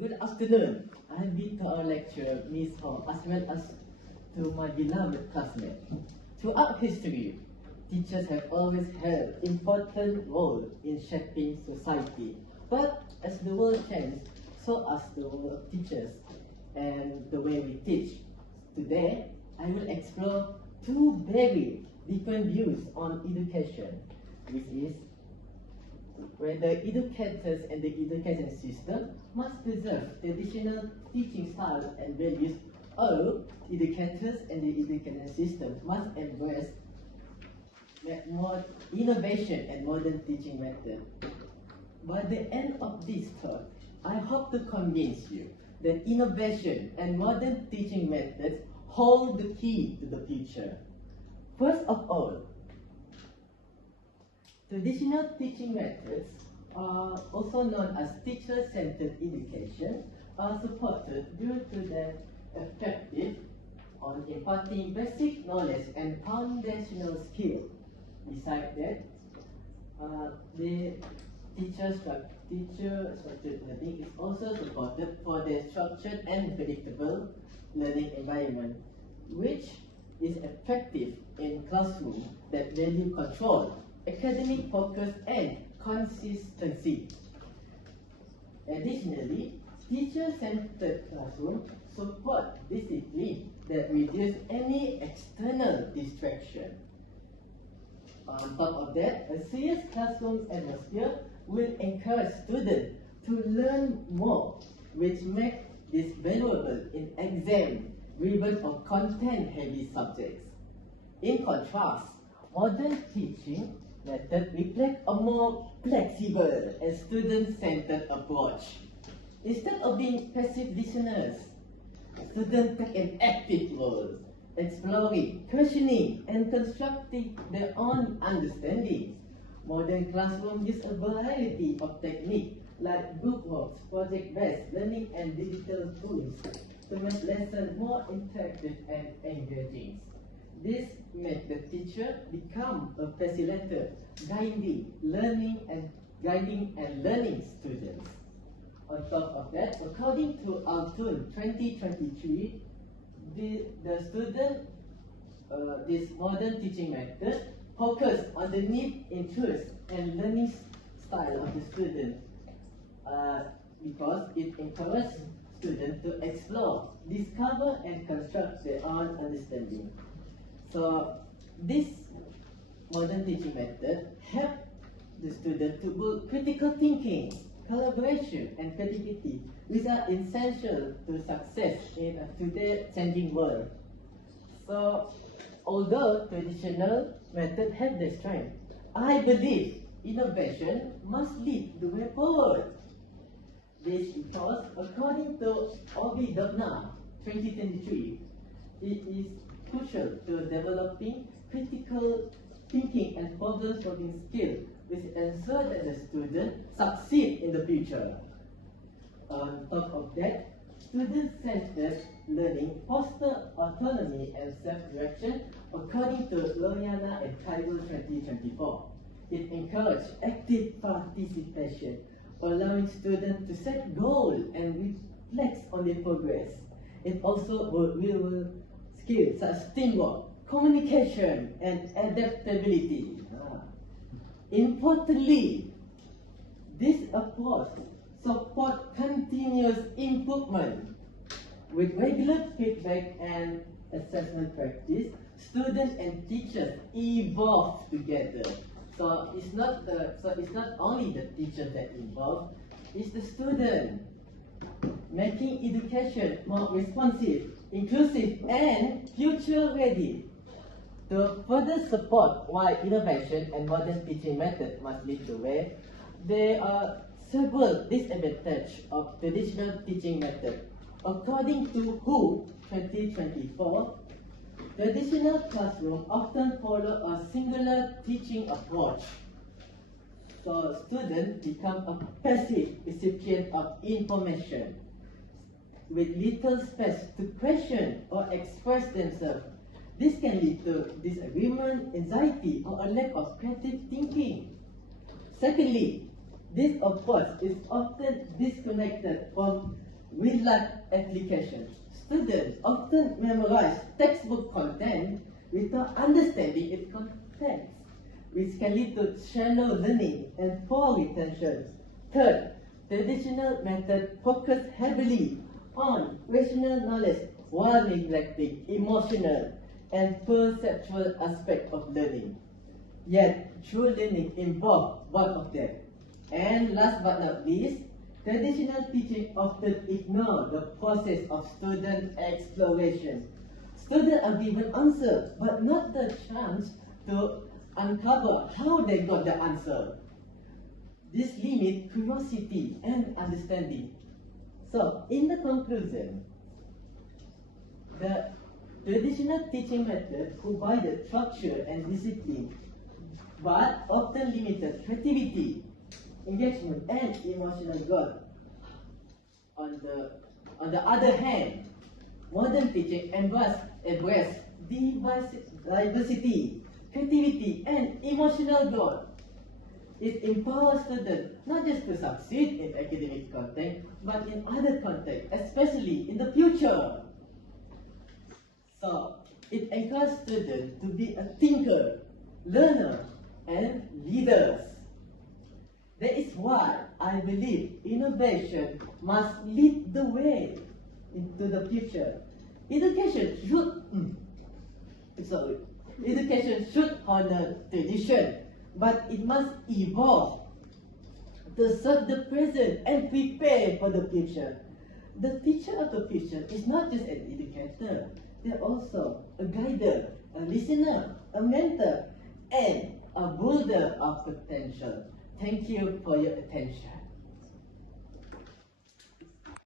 Good afternoon. I have been to our lecturer, Ms. Ho, as well as to my beloved classmates. Throughout history, teachers have always held important role in shaping society. But as the world changes, so as the role of teachers and the way we teach. Today, I will explore two very different views on education, which is whether educators and the education system must preserve traditional teaching styles and values, or educators and the education system must embrace more innovation and modern teaching methods. By the end of this talk, I hope to convince you that innovation and modern teaching methods hold the key to the future. First of all, traditional teaching methods, also known as teacher-centered education, are supported due to their effective on imparting basic knowledge and foundational skills. Besides that, the teacher-structured learning is also supported for their structured and predictable learning environment, which is effective in classrooms that value control, academic focus, and consistency. Additionally, teacher-centered classrooms support discipline that reduce any external distraction. On top of that, a serious classroom atmosphere will encourage students to learn more, which makes this valuable in exam-driven or content-heavy subjects. In contrast, modern teaching methods reflect a more flexible and student-centered approach. Instead of being passive listeners, students take an active role, exploring, questioning, and constructing their own understanding. Modern classrooms use a variety of techniques like group works, project-based learning, and digital tools to make lessons more interactive and engaging. This makes the teacher become a facilitator, guiding and learning students. On top of that, according to BI2824, this modern teaching method focus on the need, interest, and learning style of the student, because it encourages students to explore, discover, and construct their own understanding. So this modern teaching method helps the student to build critical thinking, collaboration, and creativity, which are essential to success in today's changing world. So, although traditional methods have their strength, I believe innovation must lead the way forward. This because, according to BI2824, it is crucial to developing critical thinking and problem-solving skills, which ensure that the student succeed in the future. On top of that, student-centered learning fosters autonomy and self-direction according to Loyola and Bible 2024. It encourages active participation, allowing students to set goals and reflect on their progress. It also will skills such as teamwork, communication, and adaptability. Importantly, this approach supports continuous improvement. With regular feedback and assessment practice, students and teachers evolve together. So it's not only the teachers that evolve, it's the student, making education more responsive, inclusive, and future-ready. To further support why innovation and modern teaching methods must lead the way, there are several disadvantages of traditional teaching methods. According to WHO 2024, traditional classrooms often follow a singular teaching approach. So students become a passive recipient of information with little space to question or express themselves. This can lead to disagreement, anxiety, or a lack of creative thinking. Secondly, this approach is often disconnected from with live applications. Students often memorize textbook content without understanding its context, which can lead to shallow learning and poor retention. Third, traditional methods focus heavily on rational knowledge while neglecting emotional and perceptual aspects of learning. Yet, true learning involves both of them. And last but not least, traditional teaching often ignores the process of student exploration. Students are given answers, but not the chance to uncover how they got the answer. This limits curiosity and understanding. So, in the conclusion, the traditional teaching method provided structure and discipline, but often limited creativity, engagement, and emotional growth. On the other hand, modern teaching embraces diversity, creativity, and emotional growth. It empowers students not just to succeed in academic content, but in other contexts, especially in the future. So, it encourages students to be a thinker, learner, and leaders. That is why I believe innovation must lead the way into the future. Education should honor tradition, but it must evolve to serve the present and prepare for the future. The teacher of the future is not just an educator, they're also a guider, a listener, a mentor, and a builder of potential. Thank you for your attention.